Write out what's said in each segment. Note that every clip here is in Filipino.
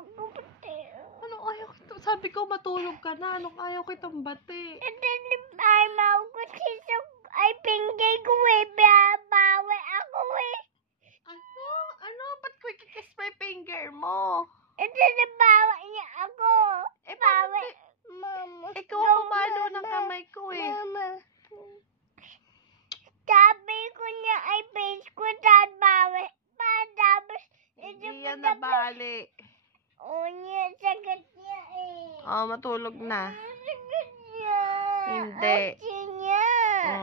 ako bati. Anong ayaw kita? Sabi ko matulog ka na. Anong ayaw kitang bati? Ayaw ko sisok. Ay, pinggay ko eh. Bawi ako eh. Ano? Ano? Ba't ko ikikiss pa yung finger mo? Ito na bawa niya ako. Eh, Bawi. bakit? Mama. Ikaw ang pumalo ng kamay ko eh. Mama. Sabi ko niya ay face ko saan bawi. Tapos, Hindi yan nabali. O niya, sagat niya eh. Oh, matulog na. Sagat niya. Hindi. Ate niya.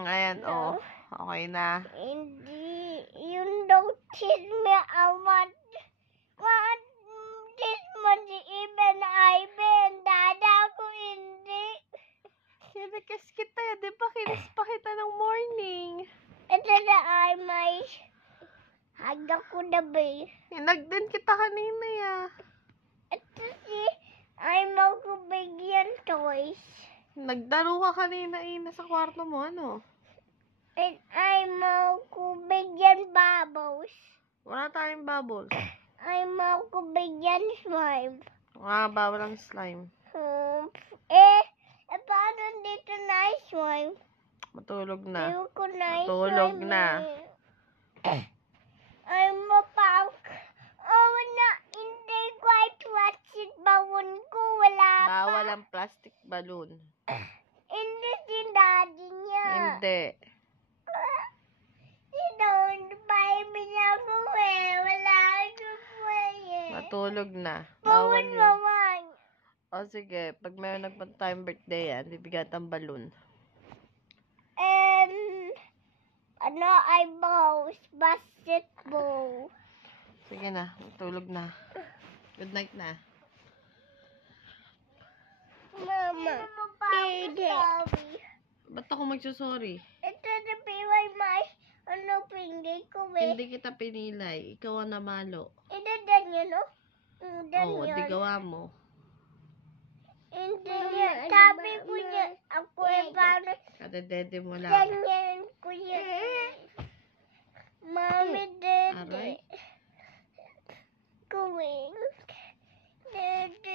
Ayan, oh. Okay na. Hindi. Yung daw teach me what teach mo si Iben Iben. Dada ko hindi. Kinikiss kita eh. Di ba kinis pa kita ng morning? Ito na ay may haga ko na ba eh. Hinag din kita kanina ya. Ito si ay mau ko bigyan toys. Nagdaro ka kanina sa kwarto mo, ano? And ay mau ko bigyan bubbles. Wala tayong bubbles. Ay mau ko bigyan slime. Bawal ang slime. Paano dito na slime? Matulog na. Ayoko na Matulog slime na. eh. Ay mapak. Oh na, hindi ko ay plastic balloon ko. Wala pa. Bawal ang plastic balloon. Hindi si daddy niya. Hindi. Baby niya ako eh. Wala ako po eh. Matulog na. Bawal Bawal yun. naman. O sige, pag may nagpunta tayong birthday yan, bibigyan ng balloon. Ano ay balls? Basketball. Sige na, matulog na. Good night na. Mama. Hindi. Ba't ako magsusorry? Ito na piway may pinggay ko eh. Hindi kita pinilay. Ikaw ang namalo. Ito ganyan no? Oo, di gawa mo. Hindi niya. Sabi ko niya. Ako eh paano. Kadedede mo lang. Ganyan ko yan. Mami dede. Aray. Going. Dede.